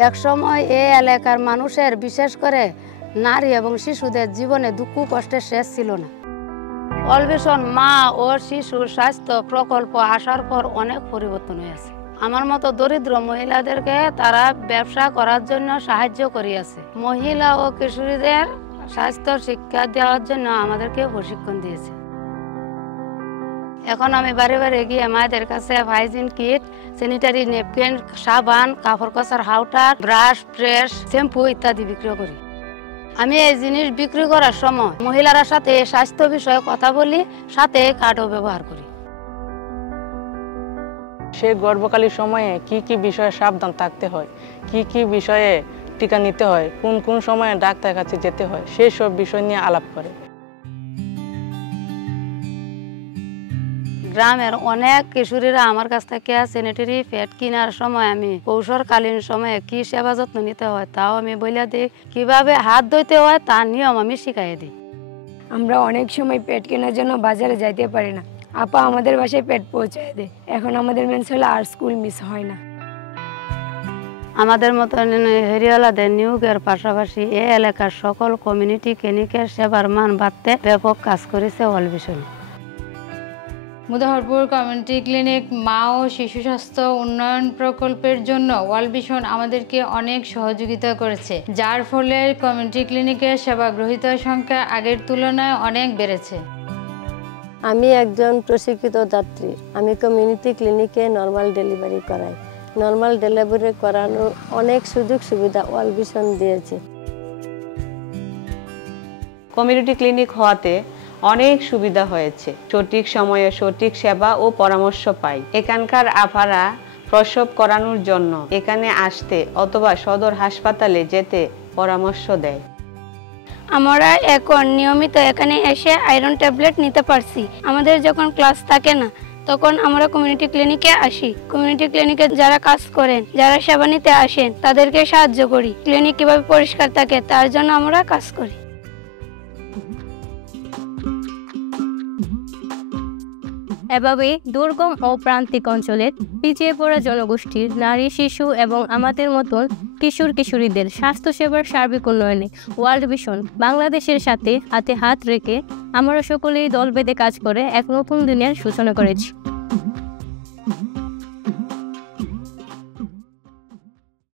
একসময় এই এলাকার মানুষের বিশেষ করে নারী এবং শিশুদের জীবনে দুঃখ কষ্টের শেষ ছিল না। ওয়ার্ল্ড ভিশন মা ও শিশুর স্বাস্থ্য প্রকল্প আসার পর অনেক পরিবর্তন হয়েছে। আমার মতো দরিদ্র মহিলাদেরকে তারা ব্যবসা করার জন্য সাহায্য করিয়াছে। মহিলা ও কিশোরীদের স্বাস্থ্য শিক্ষা দেওয়ার জন্য আমাদেরকে প্রশিক্ষণ দিয়েছে। এখন আমি বাড়ি বাড়ি গিয়ে মায়েদের কাছে হাইজিন কিট, স্যানিটারি নেপকিন, সাবান, কাপড় কাচার হাউটার, ব্রাশ, ব্রেশ, শ্যাম্পু ইত্যাদি বিক্রি করি। আমি এই জিনিস বিক্রি করার সময় মহিলারা সাথে স্বাস্থ্য বিষয়ে কথা বলি, সাথে কার্ডও ব্যবহার করি। সে গর্ভকালীন সময়ে কি কি বিষয়ে সাবধান থাকতে হয়, কি কি বিষয়ে টিকা নিতে হয়, কোন কোন সময়ে ডাক্তারের কাছে যেতে হয়, সেই সব বিষয় নিয়ে আলাপ করে। গ্রামের অনেক কিশোরীরা আমার কাছ থেকে স্যানিটারি প্যাড কেনার সময় আমি কৌশলকালীন সময়ে কি সেবা যত্ন নিতে হয় তাও আমি বলে দিই, কিভাবে হাত ধুইতে হয় তার নিয়ম আমি শিখাই দিই। আমরা অনেক সময় প্যাড কেনার জন্য বাজারে যাইতে পারি না, আপা আমাদের বাসায় প্যাড পৌঁছায় দেয়। এখন আমাদের মেন্স হলে আর স্কুল মিস হয় না। আমাদের মতন হেরিওয়ালাদের নিয়োগের পাশাপাশি এই এলাকার সকল কমিউনিটি ক্লিনিকের সেবার মান বাড়তে ব্যাপক কাজ করেছে ওয়ার্ল্ড ভিশন। মুদাহরপুর কমিউনিটি ক্লিনিক মা ও শিশু স্বাস্থ্য উন্নয়ন প্রকল্পের জন্য ওয়ার্ল্ড ভিশন আমাদেরকে অনেক সহযোগিতা করেছে, যার ফলে কমিউনিটি ক্লিনিকের সেবা গ্রহীতার সংখ্যা আগের তুলনায় অনেক বেড়েছে। আমি একজন প্রশিক্ষিত যাত্রী। আমি কমিউনিটি ক্লিনিকে নর্মাল ডেলিভারি করাই। নর্মাল ডেলিভারি করানোর অনেক সুযোগ সুবিধা ওয়ার্ল্ড ভিশন দিয়েছে। কমিউনিটি ক্লিনিক হওয়াতে অনেক সুবিধা হয়েছে। সঠিক সময়ে সঠিক সেবা ও পরামর্শ পাই। এখানকার আপারা প্রসব করানোর জন্য এখানে আসতে অথবা সদর হাসপাতালে যেতে পরামর্শ দেয়। আমরা এখন নিয়মিত এখানে এসে আয়রন ট্যাবলেট নিতে পারছি। আমাদের যখন ক্লাস থাকে না তখন আমরা কমিউনিটি ক্লিনিকে আসি। কমিউনিটি ক্লিনিকে যারা কাজ করেন, যারা সেবা নিতে আসেন তাদেরকে সাহায্য করি। ক্লিনিক কিভাবে পরিষ্কার থাকে তার জন্য আমরা কাজ করি। এভাবে দুর্গম ও প্রান্তিক অঞ্চলের পিছিয়ে পড়া জনগোষ্ঠীর নারী, শিশু এবং আমাদের মতন কিশোর কিশোরীদের স্বাস্থ্যসেবার সার্বিক উন্নয়নে ওয়ার্ল্ড ভিশন বাংলাদেশের সাথে হাতে হাত রেখে আমরা সকলেই দল বেঁধে কাজ করে এক নতুন দিনের সূচনা করেছি।